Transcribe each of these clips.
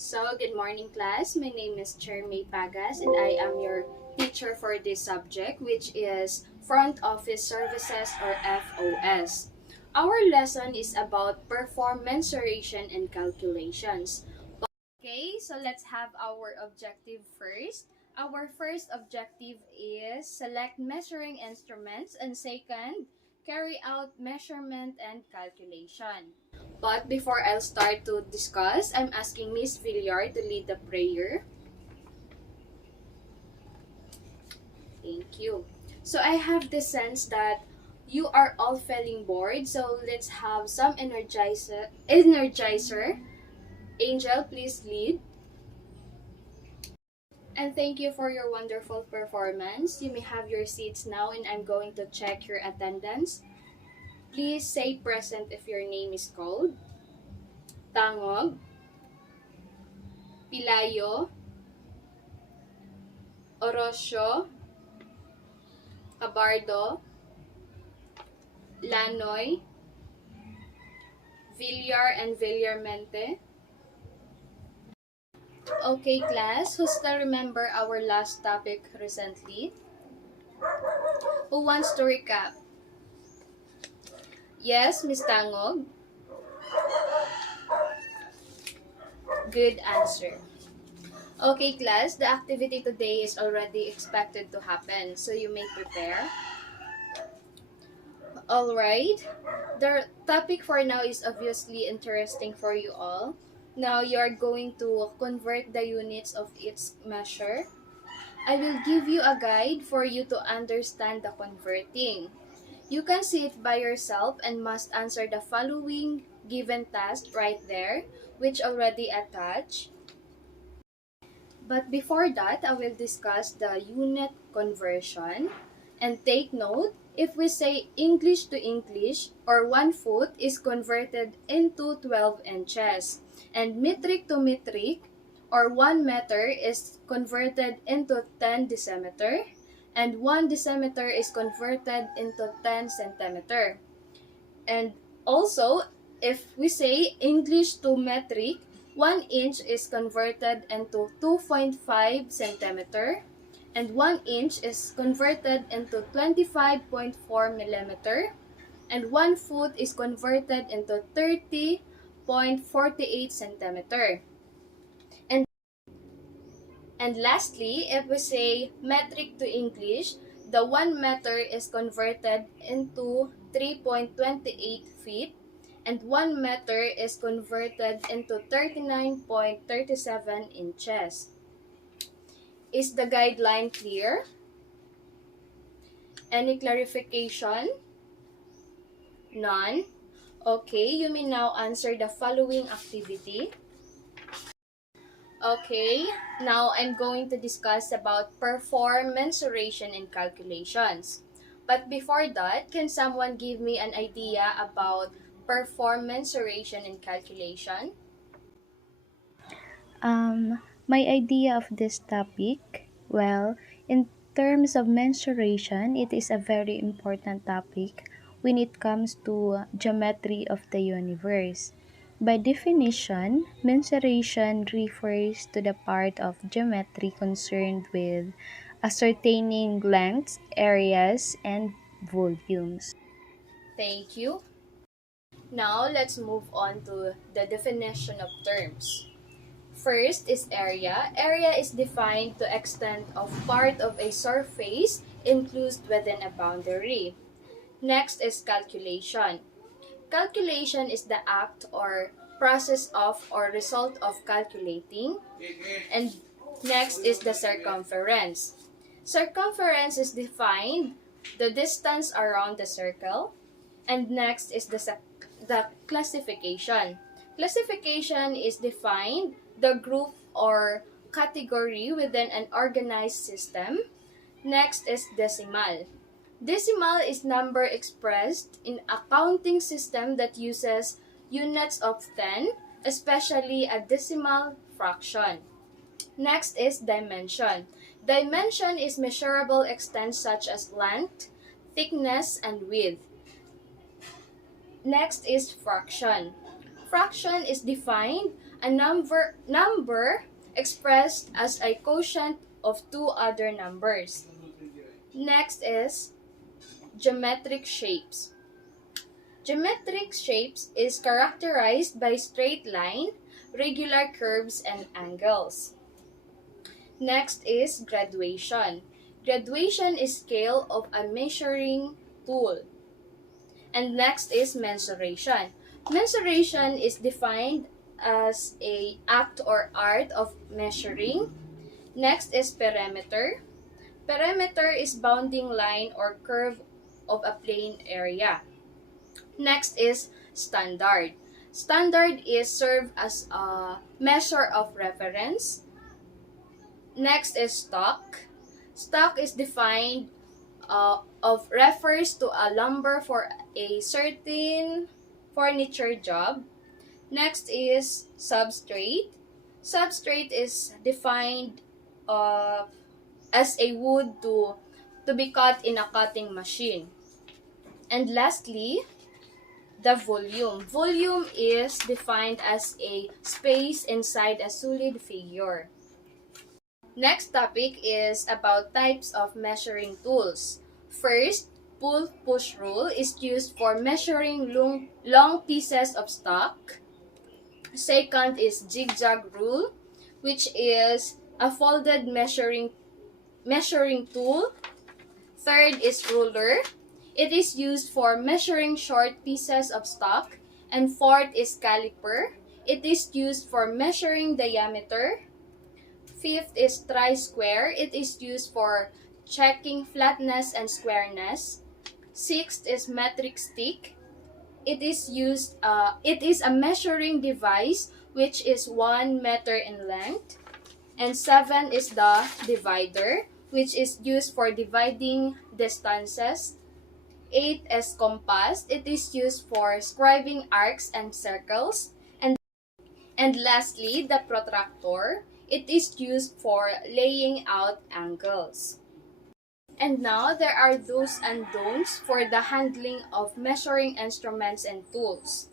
So, good morning class. My name is Chermay Pagas and I am your teacher for this subject, which is Front Office Services or FOS. Our lesson is about performance mensuration and calculations. Okay, so let's have our objective first. Our first objective is select measuring instruments, and second, carry out measurement and calculation. But before I'll start to discuss, I'm asking Miss Villar to lead the prayer. Thank you. So I have the sense that you are all feeling bored, so let's have some energizer. Angel, please lead. And thank you for your wonderful performance. You may have your seats now and I'm going to check your attendance. Please say present if your name is called. Tangog, Pilayo, Orosio, Cabardo, Lanoy, Villar and Villarmente. Okay class, who still remember our last topic recently? Who wants to recap? Yes, Miss Tangog? Good answer. Okay class, the activity today is already expected to happen, so you may prepare. Alright, the topic for now is obviously interesting for you all. Now you are going to convert the units of each measure. I will give you a guide for you to understand the converting. You can see it by yourself and must answer the following given task right there, which already attached. But before that, I will discuss the unit conversion. And take note, if we say English to English, or 1 foot is converted into 12 inches. And metric to metric, or 1 meter is converted into 10 decimeter. And 1 decimeter is converted into 10 centimeter. And also, if we say English to metric, 1 inch is converted into 2.5 centimeter, and 1 inch is converted into 25.4 millimeter, and 1 foot is converted into 30.48 centimeter. And lastly, if we say metric to English, the 1 meter is converted into 3.28 feet, and 1 meter is converted into 39.37 inches. Is the guideline clear? Any clarification? None? Okay, you may now answer the following activity. Okay, now I'm going to discuss about perform mensuration and calculations. But before that, can someone give me an idea about perform mensuration and calculation? My idea of this topic, well, in terms of mensuration, it is a very important topic when it comes to geometry of the universe. By definition, mensuration refers to the part of geometry concerned with ascertaining lengths, areas, and volumes. Thank you. Now, let's move on to the definition of terms. First is area. Area is defined to extent of part of a surface enclosed within a boundary. Next is calculation. Calculation is the act or process of or result of calculating. And next is the circumference. Circumference is defined the distance around the circle. And next is the classification. Classification is defined the group or category within an organized system. Next is decimal. Decimal is number expressed in a counting system that uses units of 10, especially a decimal fraction. Next is dimension. Dimension is measurable extent such as length, thickness, and width. Next is fraction. Fraction is defined a number expressed as a quotient of two other numbers. Next is geometric shapes. Geometric shapes is characterized by straight line, regular curves, and angles. Next is graduation. Graduation is scale of a measuring tool. And next is mensuration. Mensuration is defined as a act or art of measuring. Next is perimeter. Perimeter is bounding line or curve of a plane area. Next is standard. Standard is served as a measure of reference. Next is stock. Stock is defined of refers to a lumber for a certain furniture job. Next is substrate. Substrate is defined as a wood to be cut in a cutting machine. And lastly, the volume. Volume is defined as a space inside a solid figure. Next topic is about types of measuring tools. First, pull-push rule is used for measuring long pieces of stock. Second is zigzag rule, which is a folded measuring tool. Third is ruler. It is used for measuring short pieces of stock. And fourth is caliper. It is used for measuring diameter. Fifth is tri-square. It is used for checking flatness and squareness. Sixth is metric stick. It is a measuring device which is 1 meter in length. And 7 is the divider, which is used for dividing distances. 8 is compass. It is used for scribing arcs and circles. And lastly, the protractor. It is used for laying out angles. And now there are do's and don'ts for the handling of measuring instruments and tools.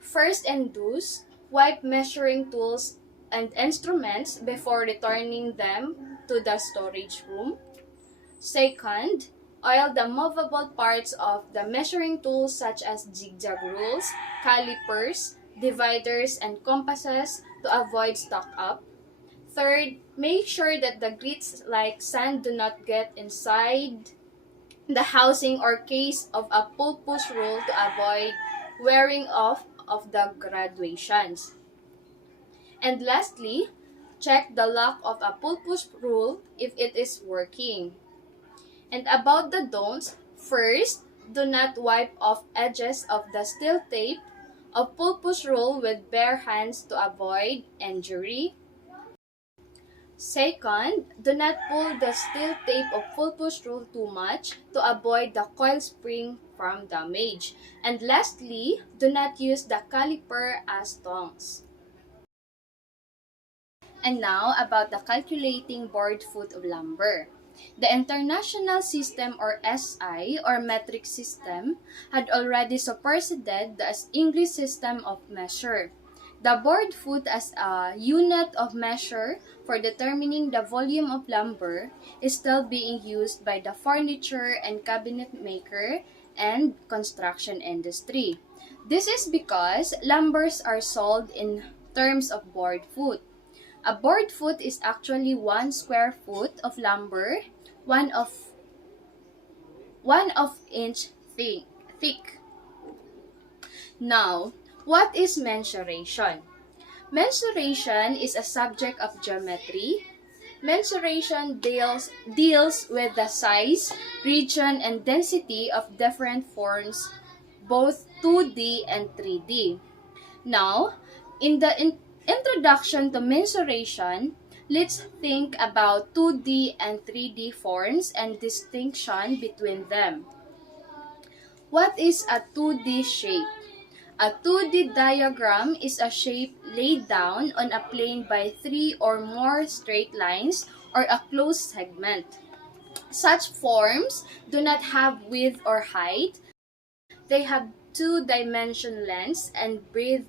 First and do's, wipe measuring tools and instruments before returning them to the storage room. Second, oil the movable parts of the measuring tools such as zigzag rules, calipers, dividers, and compasses to avoid stock up. Third, make sure that the grits like sand do not get inside the housing or case of a pull-push rule to avoid wearing off of the graduations. And lastly, check the lock of a pull-push rule if it is working. And about the don'ts, first, do not wipe off edges of the steel tape of pull-push rule with bare hands to avoid injury. Second, do not pull the steel tape of pull-push rule too much to avoid the coil spring from damage. And lastly, do not use the caliper as tongs. And now about the calculating board foot of lumber. The International System or SI or metric system had already superseded the English system of measure. The board foot as a unit of measure for determining the volume of lumber is still being used by the furniture and cabinet maker and construction industry. This is because lumbers are sold in terms of board foot. A board foot is actually 1 square foot of lumber, one of inch thick. Now, what is mensuration? Mensuration is a subject of geometry. Mensuration deals with the size, region, and density of different forms, both 2D and 3D. Now, in the introduction to mensuration, let's think about 2D and 3D forms and distinction between them. What is a 2D shape? A 2D diagram is a shape laid down on a plane by 3 or more straight lines or a closed segment. Such forms do not have width or height. They have two-dimension length and breadth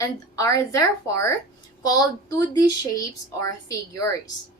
and are therefore called 2D shapes or figures.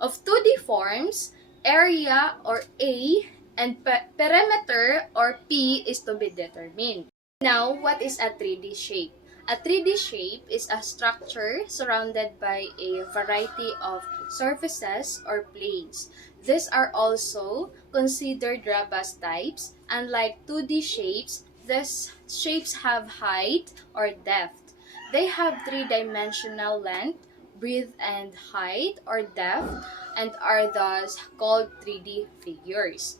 Of 2D forms, area or A and perimeter or P is to be determined. Now, what is a 3D shape? A 3D shape is a structure surrounded by a variety of surfaces or planes. These are also considered robust types. Unlike 2D shapes, these shapes have height or depth. They have three-dimensional length, width, and height or depth, and are thus called 3D figures.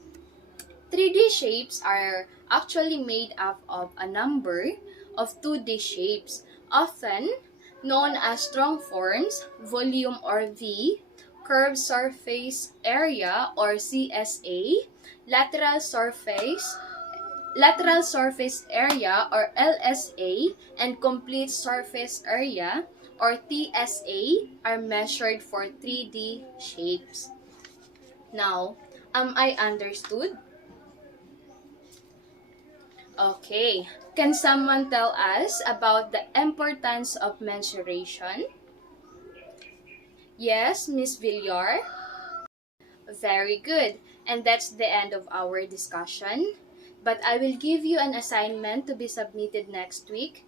3D shapes are actually made up of a number of 2D shapes, often known as strong forms, volume or V, curved surface area or CSA, lateral surface lateral surface area or LSA, and complete surface area or TSA are measured for 3D shapes. Now, am I understood? Okay. Can someone tell us about the importance of mensuration? Yes, Miss Villar. Very good. And that's the end of our discussion. But I will give you an assignment to be submitted next week.